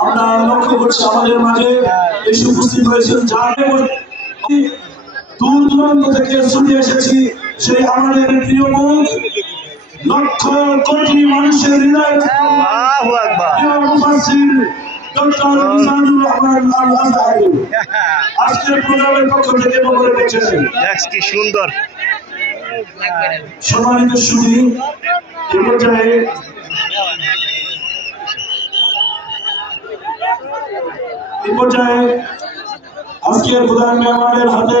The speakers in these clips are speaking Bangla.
আমরা লক্ষ্য করছি আমাদের মাঝে এসে উপস্থিত হয়েছেন। যার দূর দূরান্ত থেকে ছুটে এসেছি সেই আমাদের প্রিয় মুখ লক্ষ কোটি মানুষের হৃদয়। আজকের প্রোগ্রামের পক্ষ থেকে বলে রেখেছেন কি সুন্দর। সম্মানিত সুধী এ পর্যায়ে এ পর্যায়ে আজকের প্রধান মেহমানের হাতে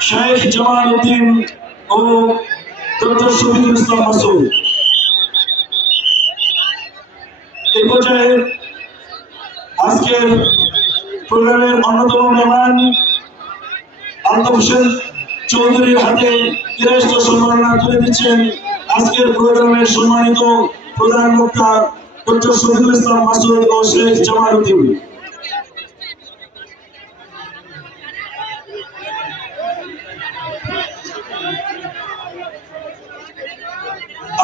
শাহেখ জামাল উদ্দিন ও ডক্টর শফিকুল ইসলাম মাসুদ। এই পর্যায়ে আজকের প্রোগ্রামের অন্যতম মেহমান আলতাফ হোসেন চৌধুরীর হাতে ক্রেষ্ট সম্মাননা তুলে দিচ্ছেন আজকের প্রোগ্রামের সম্মানিত প্রধান বক্তা ডক্টর শহীদুল ইসলাম মাসুদ ও শেখ জামাল উদ্দিন।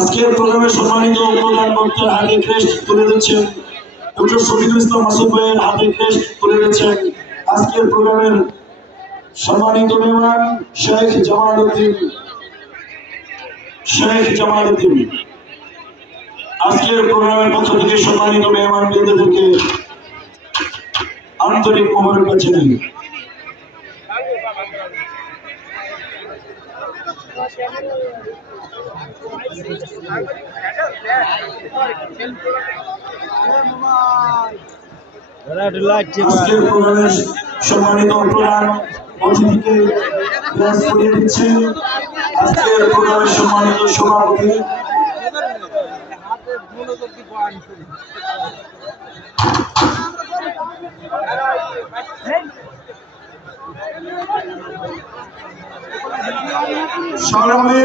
আজকের প্রোগ্রামের সম্মানিত প্রধান বক্তার হাতে ক্রেস্ট তুলে দিচ্ছেন ডক্টর শফিকুল ইসলাম মাসুদ ভাইয়ের হাতে ক্রেস্ট তুলে দিচ্ছেন আজকের প্রোগ্রামের সম্মানিত মেহমান শেখ জামাল উদ্দিন। শেখ জামাল উদ্দিন। আজকের প্রোগ্রামের পক্ষ থেকে সম্মানিত মেহমান বৃন্দদেরকে আন্তরিক মোবারকবাদ জানাই। আজকের প্রোগ্রামের সম্মানিত প্রধান অতিথিকে দিচ্ছেন আজকের প্রোগ্রামের সম্মানিত সভাপতি। সংগ্রামী